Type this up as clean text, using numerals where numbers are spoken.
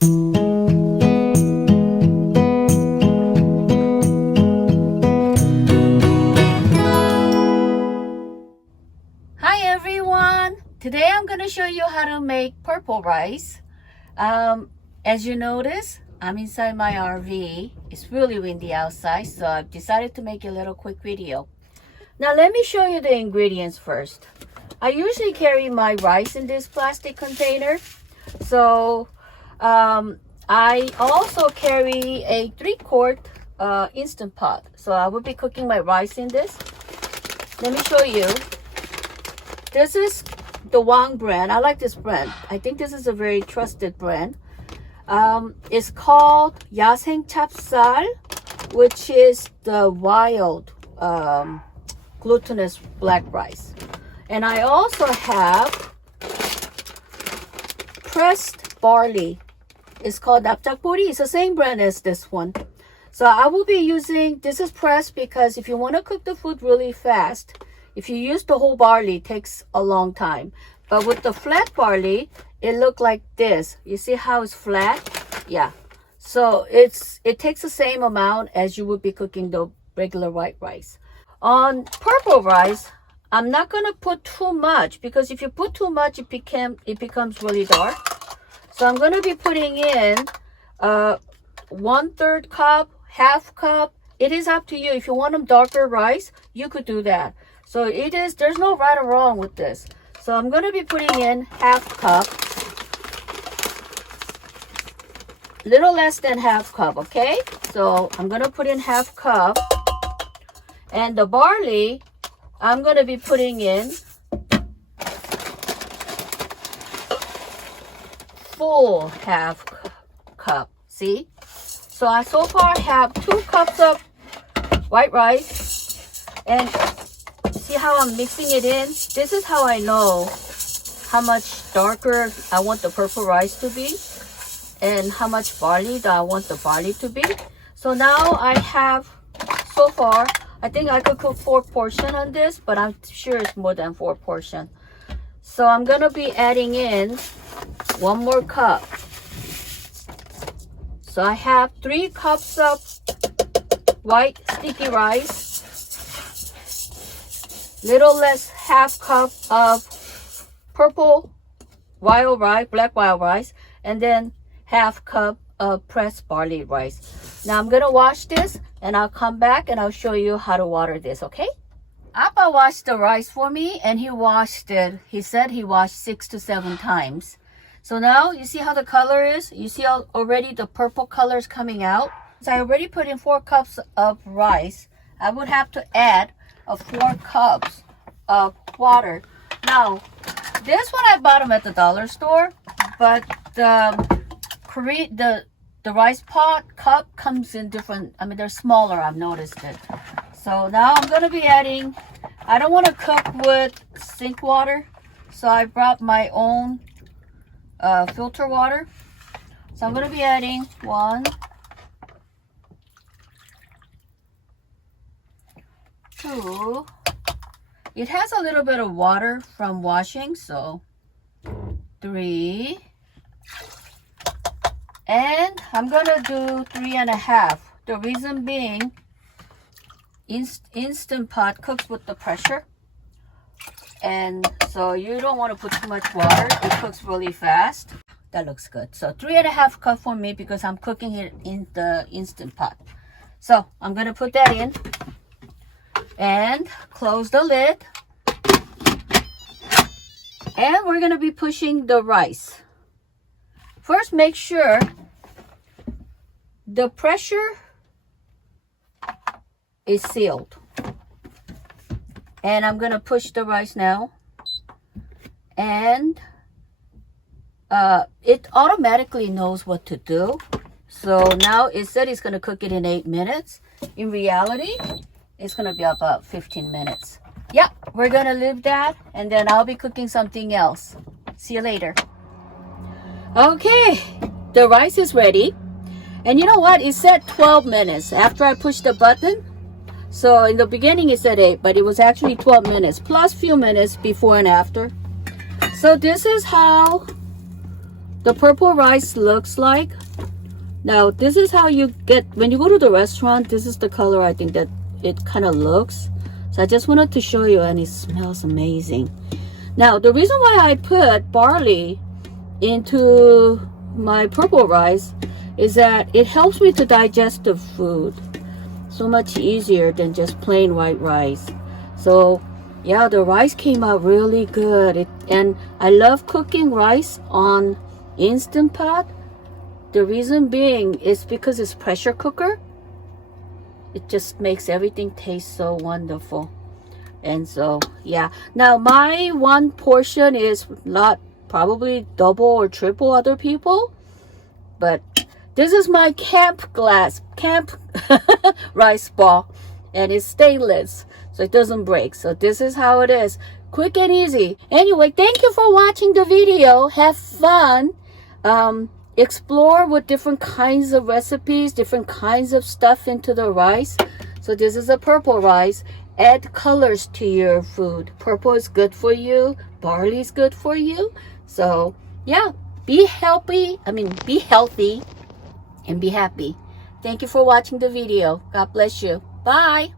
Hi everyone! Today I'm going to show you how to make purple rice. As you notice, I'm inside my RV. It's really windy outside, so I've decided to make a little quick video. Now let me show you the ingredients first. I usually carry my rice in this plastic container. So I also carry a 3-quart Instant Pot. So I will be cooking my rice in this. Let me show you. This is the Wang brand. I like this brand. I think this is a very trusted brand. It's called Yaseng Chapsal, which is the wild glutinous black rice. And I also have pressed barley. It's called napjakpori. It's the same brand as this one. So I will be using, this is pressed because if you want to cook the food really fast, if you use the whole barley, it takes a long time. But with the flat barley, it looked like this. You see how it's flat? Yeah. So it takes the same amount as you would be cooking the regular white rice. On purple rice, I'm not going to put too much because if you put too much, it becomes really dark. So I'm going to be putting in 1/3 cup, half cup. It is up to you. If you want them darker rice, you could do that. So there's no right or wrong with this. So I'm going to be putting in half cup. Little less than half cup, okay? So I'm going to put in half cup. And the barley, I'm going to be putting in full half cup. See? So I so far have 2 cups of white rice. And see how I'm mixing it in? This is how I know how much darker I want the purple rice to be and how much barley that I want the barley to be. So now I have, so far, I think I could cook 4 portions on this, but I'm sure it's more than 4 portions. So I'm going to be adding in 1 more cup. So I have 3 cups of white sticky rice. Little less half cup of purple wild rice, black wild rice, and then half cup of pressed barley rice. Now I'm gonna wash this and I'll come back and I'll show you how to water this, okay? Appa washed the rice for me and he washed it. He said he washed 6 to 7 times. So now you see how the color is? You see how already the purple color is coming out? So I already put in 4 cups of rice. I would have to add 4 cups of water. Now, this one I bought them at the dollar store, but the rice pot cup comes in different, I mean, they're smaller, I've noticed it. So now I'm going to be adding, I don't want to cook with sink water, so I brought my own filter water. So I'm going to be adding 1, 2. It has a little bit of water from washing, so 3. And I'm gonna do 3.5. The reason being, Instant Pot cooks with the pressure, and so you don't want to put too much water. It cooks really fast. That looks good. So 3.5 cup for me because I'm cooking it in the Instant Pot. So I'm gonna put that in and close the lid. And we're gonna be pushing the rice. First, make sure the pressure is sealed. And I'm gonna push the rice now. And it automatically knows what to do. So now it said it's gonna cook it in 8 minutes. In reality, it's gonna be about 15 minutes. Yeah, we're gonna leave that and then I'll be cooking something else. See you later. Okay, the rice is ready. And you know what? It said 12 minutes after I pushed the button. So in the beginning it said 8, but it was actually 12 minutes plus few minutes before and after. So this is how the purple rice looks like. Now this is how you get when you go to the restaurant. This is the color I think that it kind of looks. So I just wanted to show you, and it smells amazing. Now the reason why I put barley into my purple rice is that it helps me to digest the food so much easier than just plain white rice. So yeah, the rice came out really good. And I love cooking rice on Instant Pot. The reason being is because it's pressure cooker. It just makes everything taste so wonderful. And so yeah, now my one portion is not probably double or triple other people, but this is my camp rice ball, and it's stainless so it doesn't break. So this is how it is, quick and easy. Anyway, thank you for watching the video. Have fun, explore with different kinds of recipes, different kinds of stuff into the rice. So this is a purple rice. Add colors to your food. Purple is good for you, barley is good for you. So yeah, be healthy and be happy. Thank you for watching the video. God bless you. Bye.